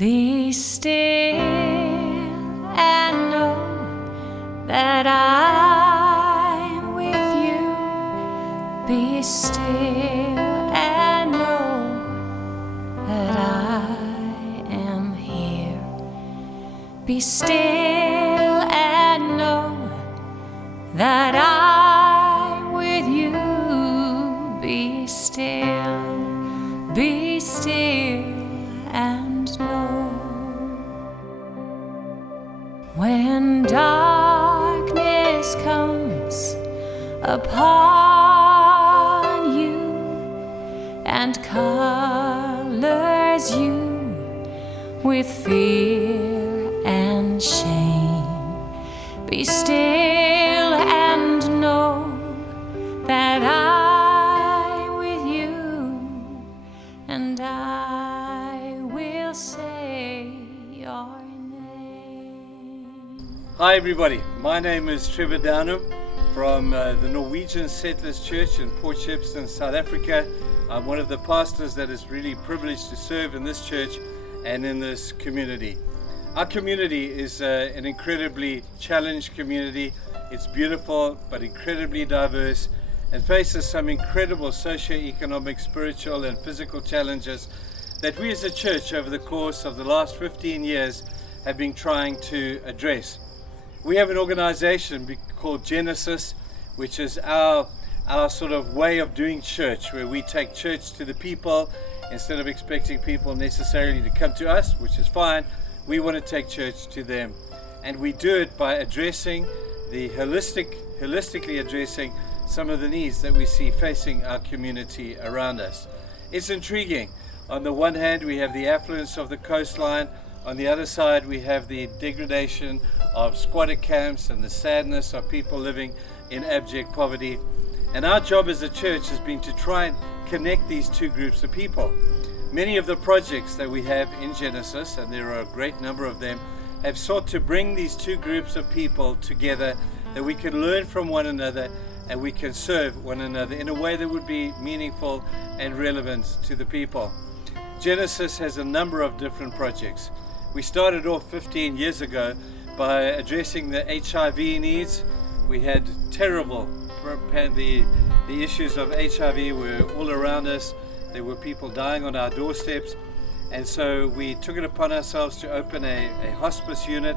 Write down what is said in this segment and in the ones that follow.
Be still and know that I'm with you. Be still and know that I am here. Be still and know that I'm with you. Be still and know. When darkness comes upon you and colors you with fear and shame, be still and know that I'm with you, and I will say your name. Hi everybody, my name is Shelley Downham from the Norwegian Settlers Church in Port Shepstone, South Africa. I'm one of the pastors that is really privileged to serve in this church and in this community. Our community is an incredibly challenged community. It's beautiful but incredibly diverse and faces some incredible socio-economic, spiritual and physical challenges that we as a church over the course of the last 15 years have been trying to address. We have an organization called Genesis, which is our sort of way of doing church, where we take church to the people instead of expecting people necessarily to come to us, which is fine. We want to take church to them, and we do it by addressing the holistically addressing some of the needs that we see facing our community around us. It's intriguing. On the one hand, we have the affluence of the coastline. On the other side, we have the degradation of squatter camps and the sadness of people living in abject poverty. And our job as a church has been to try and connect these two groups of people. Many of the projects that we have in Genesis, and there are a great number of them, have sought to bring these two groups of people together, that we can learn from one another and we can serve one another in a way that would be meaningful and relevant to the people. Genesis has a number of different projects. We started off 15 years ago by addressing the HIV needs. We had terrible, the issues of HIV were all around us. There were people dying on our doorsteps, and so we took it upon ourselves to open a hospice unit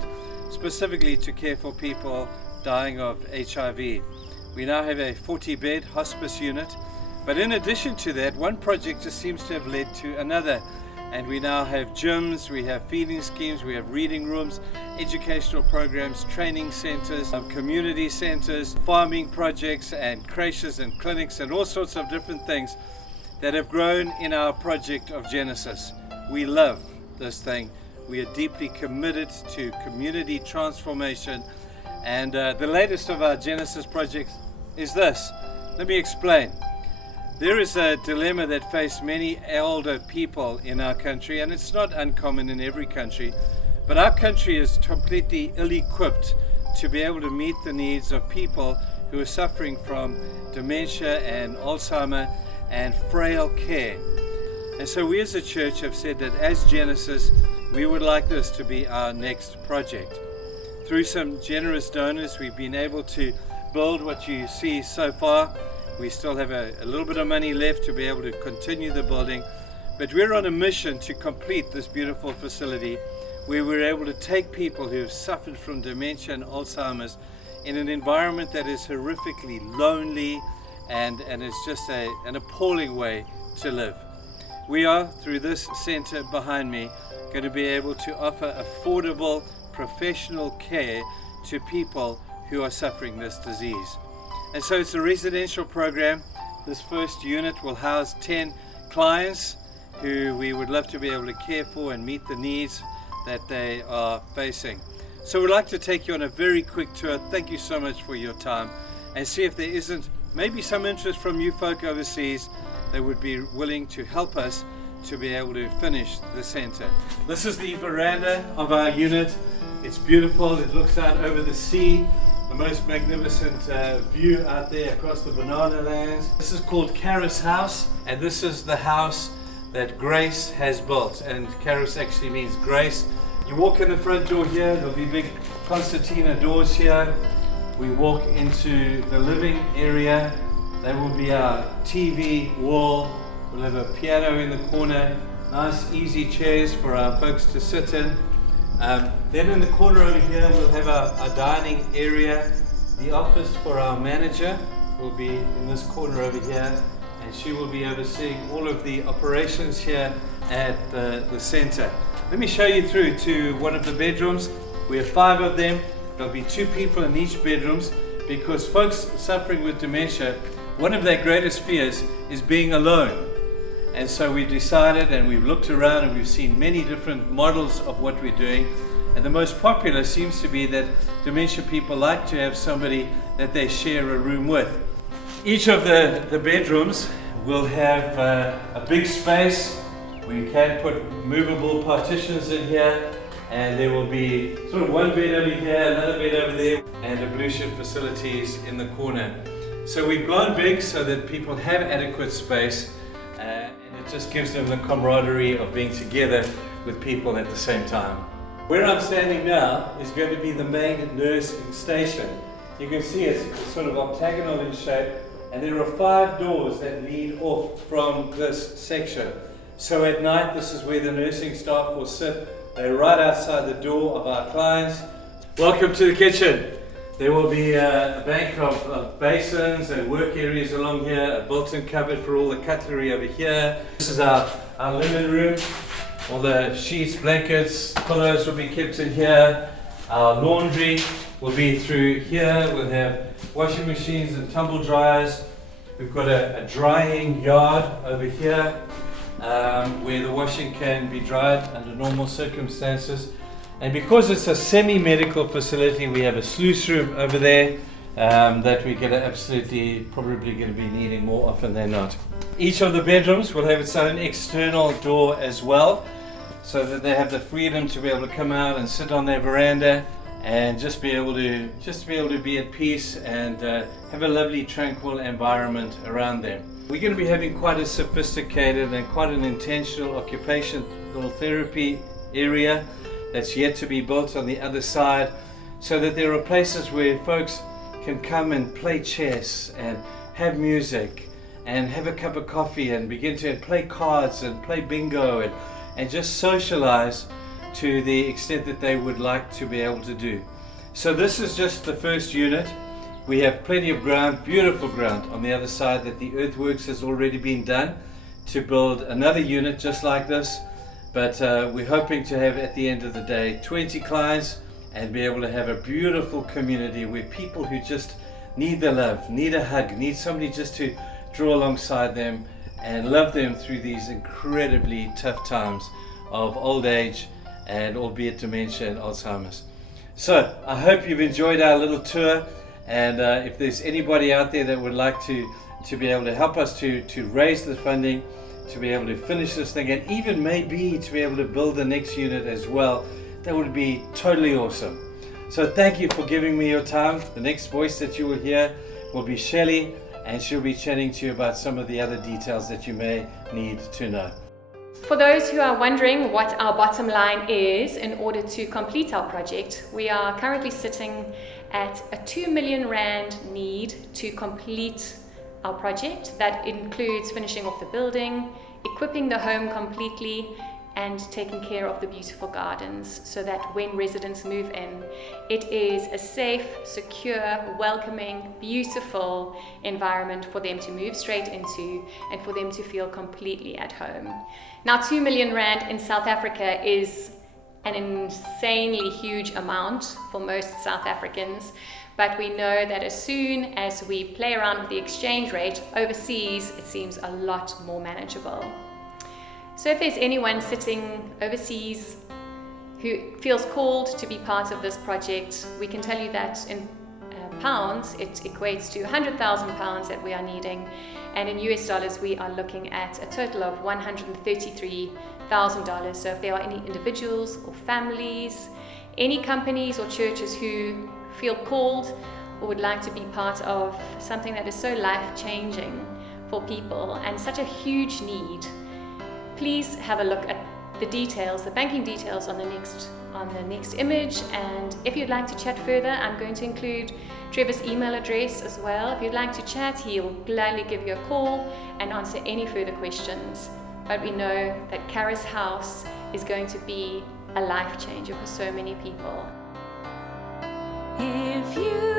specifically to care for people dying of HIV. We now have a 40-bed hospice unit, but in addition to that, one project just seems to have led to another, and we now have gyms, we have feeding schemes, we have reading rooms, educational programs, training centers, community centers, farming projects and creches and clinics and all sorts of different things that have grown in our project of Genesis. We love this thing. We are deeply committed to community transformation, and the latest of our Genesis projects is this. Let me explain. There is a dilemma that faces many elder people in our country, and it's not uncommon in every country, but our country is completely ill-equipped to be able to meet the needs of people who are suffering from dementia and Alzheimer and frail care. And so we as a church have said that as Genesis, we would like this to be our next project. Through some generous donors, we've been able to build what you see so far. We still have a little bit of money left to be able to continue the building, but we're on a mission to complete this beautiful facility where we're able to take people who have suffered from dementia and Alzheimer's in an environment that is horrifically lonely and it's just an appalling way to live. We are, through this center behind me, going to be able to offer affordable professional care to people who are suffering this disease. And so it's a residential program. This first unit will house 10 clients who we would love to be able to care for and meet the needs that they are facing. So we'd like to take you on a very quick tour. Thank you so much for your time, and see if there isn't maybe some interest from you folk overseas that would be willing to help us to be able to finish the center. This is the veranda of our unit. It's beautiful. It looks out over the sea. The most magnificent view out there across the banana lands. This is called Charis House, and this is the house that grace has built, and Charis actually means grace. You walk in the front door here, there'll be big concertina doors here. We walk into the living area. There will be our TV wall. We'll have a piano in the corner, nice easy chairs for our folks to sit in. Then in the corner over here we'll have our dining area. The office for our manager will be in this corner over here, and she will be overseeing all of the operations here at the center. Let me show you through to one of the bedrooms. We have 5 of them. There'll be 2 people in each bedrooms, because folks suffering with dementia, one of their greatest fears is being alone. And so we decided, and we've looked around and we've seen many different models of what we're doing. And the most popular seems to be that dementia people like to have somebody that they share a room with. Each of the bedrooms will have a big space. We can put movable partitions in here, and there will be sort of one bed over here, another bed over there, and ablution facilities in the corner. So we've gone big so that people have adequate space, and it just gives them the camaraderie of being together with people at the same time. Where I'm standing now is going to be the main nursing station. You can see it's sort of octagonal in shape, and there are 5 doors that lead off from this section. So at night, this is where the nursing staff will sit. They're right outside the door of our clients. Welcome to the kitchen. There will be a bank of basins and work areas along here, a built-in cupboard for all the cutlery over here. This is our linen room. All the sheets, blankets, pillows will be kept in here. Our laundry will be through here. We'll have washing machines and tumble dryers. We've got a drying yard over here where the washing can be dried under normal circumstances. And because it's a semi-medical facility, we have a sluice room over there that we're probably going to be needing more often than not. Each of the bedrooms will have its own external door as well, so that they have the freedom to be able to come out and sit on their veranda and just be able to be at peace and have a lovely tranquil environment around them. We're going to be having quite a sophisticated and quite an intentional occupational therapy area that's yet to be built on the other side, so that there are places where folks can come and play chess and have music and have a cup of coffee and begin to play cards and play bingo and just socialize to the extent that they would like to be able to do. So this is just the first unit. We have plenty of ground, beautiful ground on the other side that the earthworks has already been done to build another unit just like this. But we're hoping to have, at the end of the day, 20 clients and be able to have a beautiful community where people who just need the love, need a hug, need somebody just to draw alongside them and love them through these incredibly tough times of old age and albeit dementia and Alzheimer's. So I hope you've enjoyed our little tour, and if there's anybody out there that would like to be able to help us to raise the funding, to be able to finish this thing, and even maybe to be able to build the next unit as well, that would be totally awesome. So thank you for giving me your time. The next voice that you will hear will be Shelley, and she'll be chatting to you about some of the other details that you may need to know. For those who are wondering what our bottom line is in order to complete our project, we are currently sitting at a 2 million rand need to complete our project. That includes finishing off the building, equipping the home completely, and taking care of the beautiful gardens so that when residents move in, it is a safe, secure, welcoming, beautiful environment for them to move straight into and for them to feel completely at home. Now, 2 million rand in South Africa is an insanely huge amount for most South Africans, but we know that as soon as we play around with the exchange rate overseas, it seems a lot more manageable. So if there's anyone sitting overseas who feels called to be part of this project, we can tell you that in pounds, it equates to 100,000 pounds that we are needing, and in US dollars, we are looking at a total of $133,000. So if there are any individuals or families, any companies or churches who feel called or would like to be part of something that is so life-changing for people and such a huge need, please have a look at the details, the banking details on the next image. And if you'd like to chat further, I'm going to include Trevor's email address as well. If you'd like to chat, he'll gladly give you a call and answer any further questions. But we know that Charis House is going to be a life changer for so many people. If you